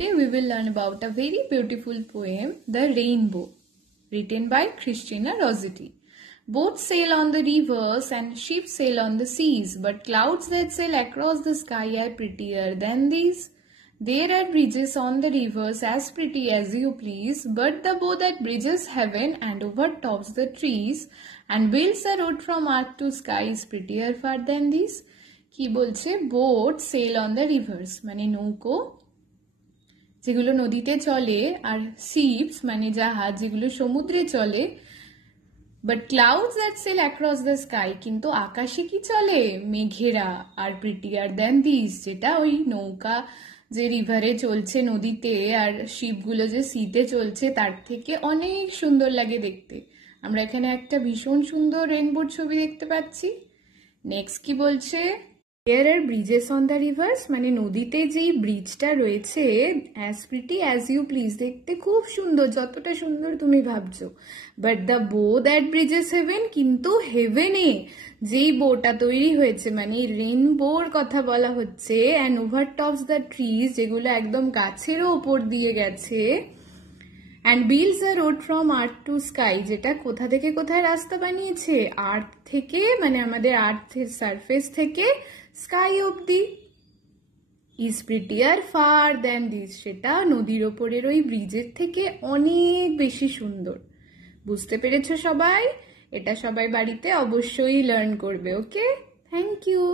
Today we will learn about a very beautiful poem, The Rainbow, written by Christina Rossetti. Boats sail on the rivers and ships sail on the seas, but clouds that sail across the sky are prettier than these. There are bridges on the rivers as pretty as you please, but the bow that bridges heaven and overtops the trees and builds a road from earth to sky is prettier far than these. কি বলছে? Boat sail on the rivers মানে নৌকো যেগুলো নদীতে চলে, আর ships মানে জাহাজ যেগুলো সমুদ্রে চলে, but clouds that sail across the sky, কিন্তু আকাশে কি চলে? মেঘেরা। আর প্রিটিয়ার দ্যান দিস, যেটা ওই নৌকা যে রিভারে চলছে নদীতে আর শিপগুলো যে সিতে চলছে তার থেকে অনেক সুন্দর লাগে দেখতে। আমরা এখানে একটা ভীষণ সুন্দর রেইনবোর ছবি দেখতে পাচ্ছি। নেক্সট কি বলছে? There are bridges on the rivers মানে নদীতে যেই ব্রিজটা রয়েছে as pretty as you please, দেখতে খুব সুন্দর, যতটা সুন্দর তুমি ভাবছো। But the bow that bridges heaven, কিন্তু হেভেনে যেই বোটা তৈরি হয়েছে মানে রেইনবোর কথা বলা হচ্ছে, and overtops the trees যেগুলো একদম গাছেরও ওপর দিয়ে গেছে, and builds a road from earth to sky, যেটা কোথা থেকে কোথায় রাস্তা বানিয়েছে? আর্থ থেকে মানে আমাদের আর্থের সারফেস থেকে স্কাই অবধি। Is prettier far than this, সেটা নদীর ওপরের ওই ব্রিজের থেকে অনেক বেশি সুন্দর। বুঝতে পেরেছো সবাই? এটা সবাই বাড়িতে অবশ্যই লার্ন করবে। ওকে, থ্যাংক ইউ।